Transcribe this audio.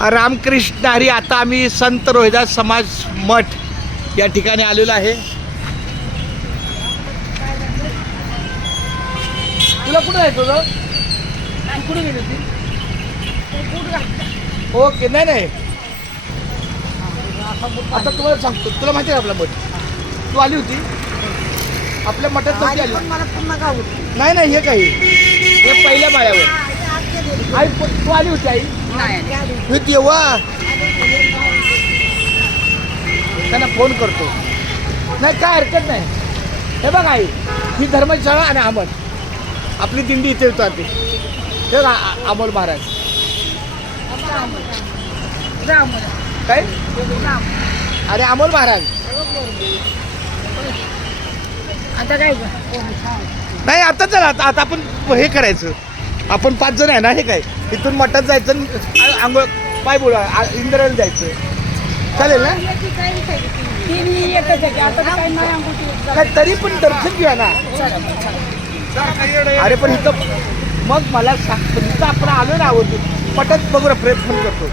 रामकृष्ण हरी. आता आम्ही संत रोहिदास समाज मठ या ठिकाणी आलेलो आहे. तुला कुठं आहे तुझं? तू कुठे गेली होती? ओके. नाही नाही, आता तुम्हाला सांगतो. तुला माहिती आहे आपला मठ? तू आली होती आपल्या मठात नव्हती आली? नाही नाही, हे काही हे पहिल्या माळ्यावर आई. तू आली होती आई? हे तेव्हा त्यांना फोन करतो. नाही काय हरकत नाही. हे बघ आई, ही धर्मशाळा आणि अमोल आपली दिंडी इथे येतो आधी. हे बघा अमोल महाराज. काय? अरे अमोल महाराज. आता काय नाही आता चला, आता आपण हे करायचं. आपण 5 जण आहे ना. हे काय इथून मठात जायचं, आंघोळ पाय बोला इंद्राला जायचं. चालेल ना? काय तरी पण दर्शन घ्या ना. अरे पण इथं मग मला सांग, इथं आपण आलो ना आहोत मठात बघू प्रयत्न करतो.